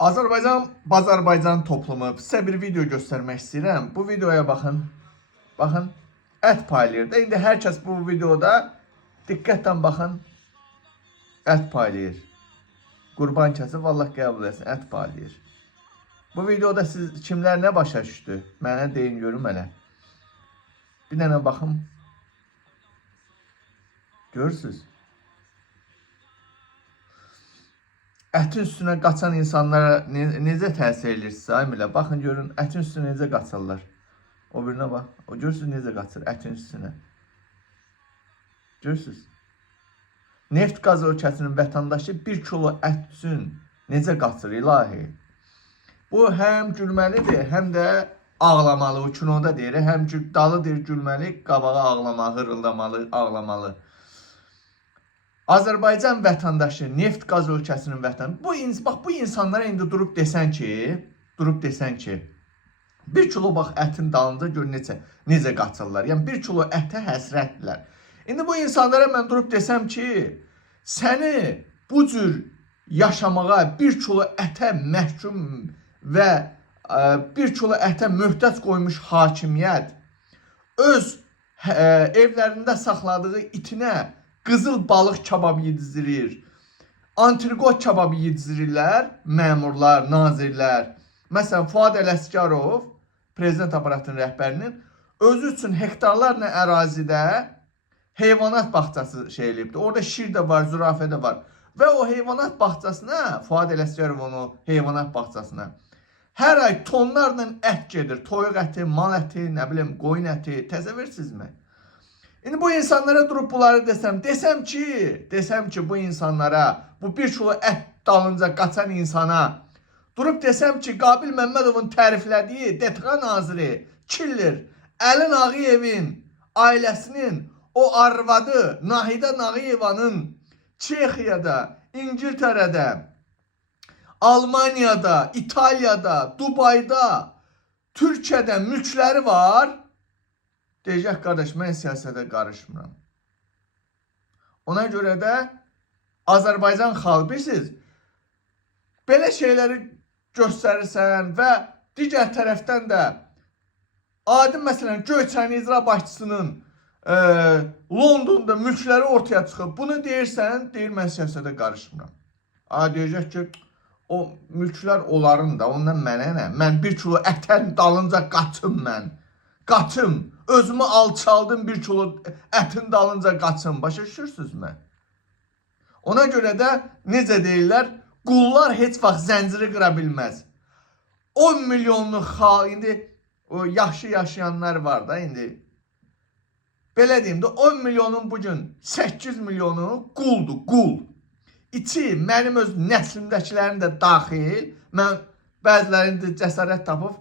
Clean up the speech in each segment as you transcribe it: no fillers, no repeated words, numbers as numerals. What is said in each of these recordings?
Azərbaycan toplumu sizə bir video göstərmək istəyirəm. Bu videoya baxın. Baxın, ət paylayır da. İndi hər kəs bu videoda diqqətlə baxın. Ət paylayır. Qurban kəsib Allah qəbul etsin, ət paylayır. Bu videoda siz kimlər nə başa düşdü? Mənə deyin görüm hələ. Bir dənə baxım. Görürsünüz? Ətin üstünə qaçan insanlara necə təsir edir sizə? Aymilə, baxın görün, ətin üstünə necə qaçarlar. O birinə bax, o görürsünüz necə qaçır ətin üstünə. Görürsünüz? Neft qaz ölkəsinin vətəndaşı 1 kilo ət üçün necə qaçır ilahi? Bu həm gülməlidir, həm də ağlamalı. O kinoda deyir, həm dalıdır gülməli, qabağa ağlamalı, hırıldamalı, ağlamalı. Azərbaycan vətəndaşı, neft qaz ölkəsinin vətəndaşı. Bax, bu insanlara indi durub desən ki, 1 kilo bax ətin dalınca gör necə qaçırlar. Yəni 1 kilo ətə həsrətdirlər. İndi bu insanlara mən durub desəm ki, səni bu cür yaşamağa 1 kilo ətə məhkum və 1 kilo ətə möhtac qoymuş hakimiyyət öz evlərində saxladığı itinə qızıl balıq kababı yedizdirir, antrikot kababı yedizdirirlər məmurlar, nazirlər. Məsələn, Fuad Ələsgərov, prezident aparatının rəhbərinin özü üçün hektarlarla ərazidə heyvanat bağçası eləyibdir. Orada şir də var, zürafə də var. Və o heyvanat bağçasına, Fuad Ələsgərovun o heyvanat bağçasına hər ay tonlarla ət gedir. Toyuq əti, mal əti, nə bilim, qoyun əti, təsəvvürsünüzmü? İndi bu insanlara durub bunları desəm ki bu insanlara, bu 1 kilo ət dalınca qaçan insana durub desəm ki, Qabil Məmmədovun təriflədiyi DTX naziri Killer Əlin Ağayevin ailəsinin o arvadı Nahidə Nağıyevanın Çexiyada, İngiltərədə, Almaniyada, İtaliyada, Dubayda, Türkiyədə mülkləri var. Deyəcək, qardaş, mən siyasətə qarışmıram. Ona görə də Azərbaycan xalqı, bilirsiniz, belə şeyləri göstərirsən və digər tərəfdən də adi məsələn Göyçəni icra başçısının Londonda mülkləri ortaya çıxıb. Bunu deyirsən, deyir mən siyasətə qarışmıram. Deyəcək ki, o mülklər onların da, ondan mənə nə? Mən 1 kilo ətən dalınca qaçım mən. Qaçım. Özümü alçaldım 1 kilo ətin dalınca qaçım. Başa düşürsünüzmü? Ona görə də necə deyirlər? Qullar heç vaxt zənciri qıra bilməz. 10 milyonluq xalq, indi o yaxşı yaşayanlar var da indi. Belə deyim də 10 milyonun bugün 8 milyonu quldur, qul. İçi mənim öz nəslimdəkilərin də daxil. Mən bəzilərində cəsarət tapıb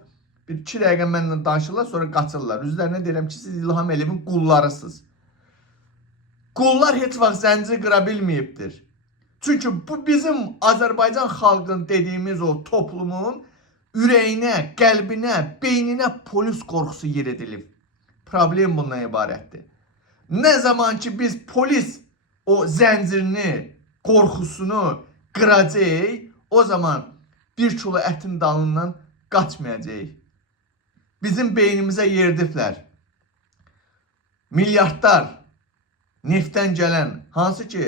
bir 2 dəqiqə mənlə danışırlar, sonra qaçırlar. Üzlərinə deyirəm ki, siz İlham Əliyevin qullarısınız. Qullar heç vaxt zəncir qıra bilməyibdir. Çünki bu bizim Azərbaycan xalqın dediyimiz o toplumun ürəyinə, qəlbinə, beyninə polis qorxusu yer edilib. Problem bundan ibarətdir. Nə zaman ki biz polis o zəncirini, qorxusunu qıracaq, o zaman 1 kilo ətin dalından qaçmayacaq. Bizim beynimizə yerdiblər. Milyardlar neftdən gələn, hansı ki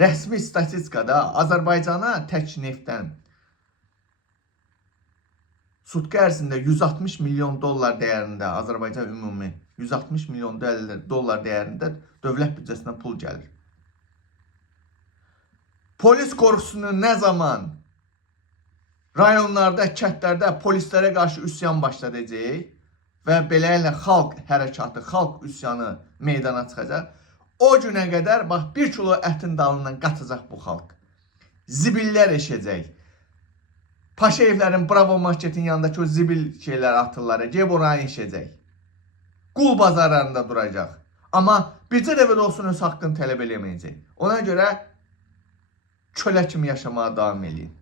rəsmi statistikada Azərbaycana tək neftdən sutka ərzində 160 milyon dollar dəyərində, Azərbaycan ümumi 160 milyon dollar dəyərində dövlət büdcəsinə pul gəlir. Polis qorxusunu nə zaman rayonlarda, kətlərdə polislərə qarşı üsyan başladacaq və beləliklə xalq hərəkatı, xalq üsyanı meydana çıxacaq. O günə qədər bax 1 kilo ətin dalından qaçacaq bu xalq. Zibillər eşəcək. Paşayevlərin Bravo marketin yanındakı o zibil şeylər atırlar, geyib oranı eşəcək. Qul bazarlarında duracaq. Amma bircə dəfə də olsun öz haqqını tələb eləməyəcək. Ona görə kölə kimi yaşamağa davam edin.